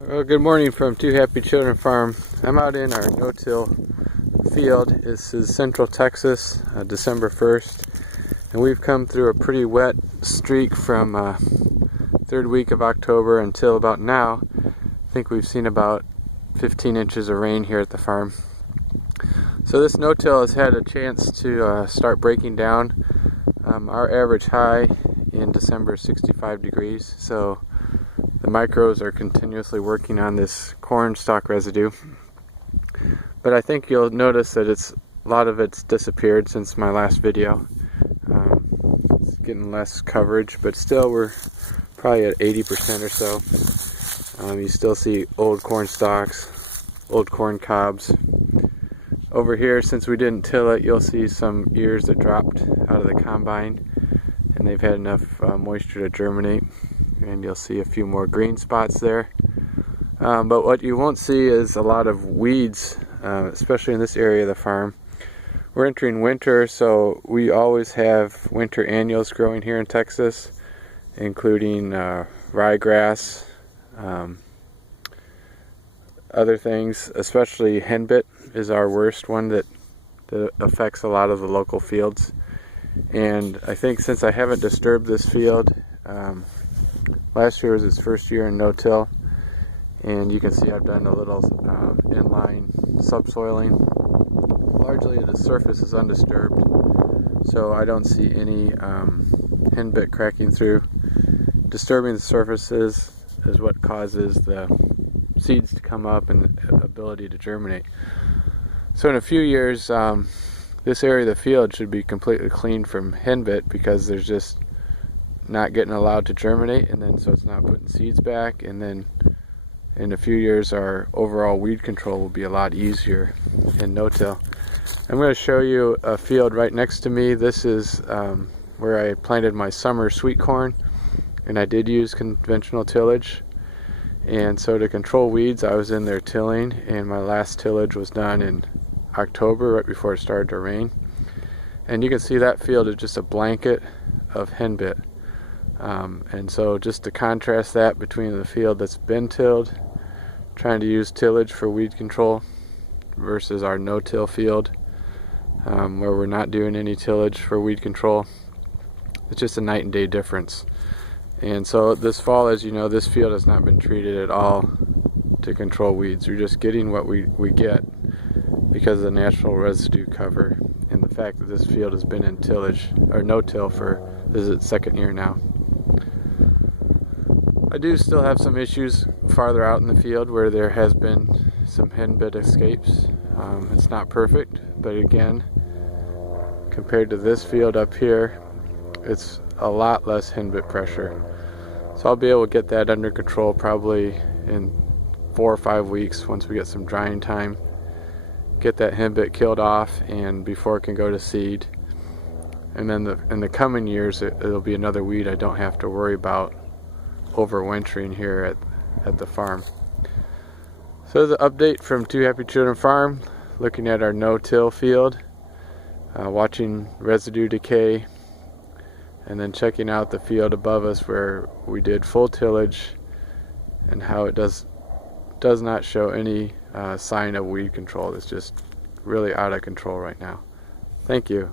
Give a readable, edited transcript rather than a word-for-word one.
Well, good morning from Two Happy Children Farm. I'm out in our no-till field. This is Central Texas, December 1st, and we've come through a pretty wet streak from third week of October until about now. I think we've seen about 15 inches of rain here at the farm. So this no-till has had a chance to start breaking down. Our average high in December is 65 degrees, so the micros are continuously working on this corn stalk residue. But I think you'll notice that a lot of it's disappeared since my last video. It's getting less coverage, but still we're probably at 80% or so. You still see old corn stalks, old corn cobs. Over here, since we didn't till it, you'll see some ears that dropped out of the combine, and they've had enough moisture to germinate. And you'll see a few more green spots there. But what you won't see is a lot of weeds, especially in this area of the farm. We're entering winter, so we always have winter annuals growing here in Texas, including ryegrass, other things, especially henbit is our worst one that affects a lot of the local fields. And I think since I haven't disturbed this field, last year was its first year in no-till, and you can see I've done a little inline subsoiling. Largely the surface is undisturbed, so I don't see any henbit cracking through. Disturbing the surfaces is what causes the seeds to come up and ability to germinate. So in a few years, this area of the field should be completely cleaned from henbit because there's just not getting allowed to germinate, and then so it's not putting seeds back, and then in a few years our overall weed control will be a lot easier in no-till. I'm going to show you a field right next to me. This is where I planted my summer sweet corn, and I did use conventional tillage. And so to control weeds, I was in there tilling, and my last tillage was done in October, right before it started to rain. And you can see that field is just a blanket of henbit. And so just to contrast that between the field that's been tilled, trying to use tillage for weed control, versus our no-till field, where we're not doing any tillage for weed control, it's just a night and day difference. And so this fall, as you know, this field has not been treated at all to control weeds. We're just getting what we get because of the natural residue cover and the fact that this field has been in tillage or no-till for, this is its second year now. I do still have some issues farther out in the field where there has been some henbit escapes. It's not perfect, but again, compared to this field up here, it's a lot less henbit pressure. So I'll be able to get that under control probably in 4 or 5 weeks once we get some drying time. Get that henbit killed off and before it can go to seed. And then in the coming years, it'll be another weed I don't have to worry about overwintering here at the farm. So the update from Two Happy Children Farm, looking at our no-till field, watching residue decay, and then checking out the field above us where we did full tillage and how it does not show any sign of weed control. It's just really out of control right now. Thank you.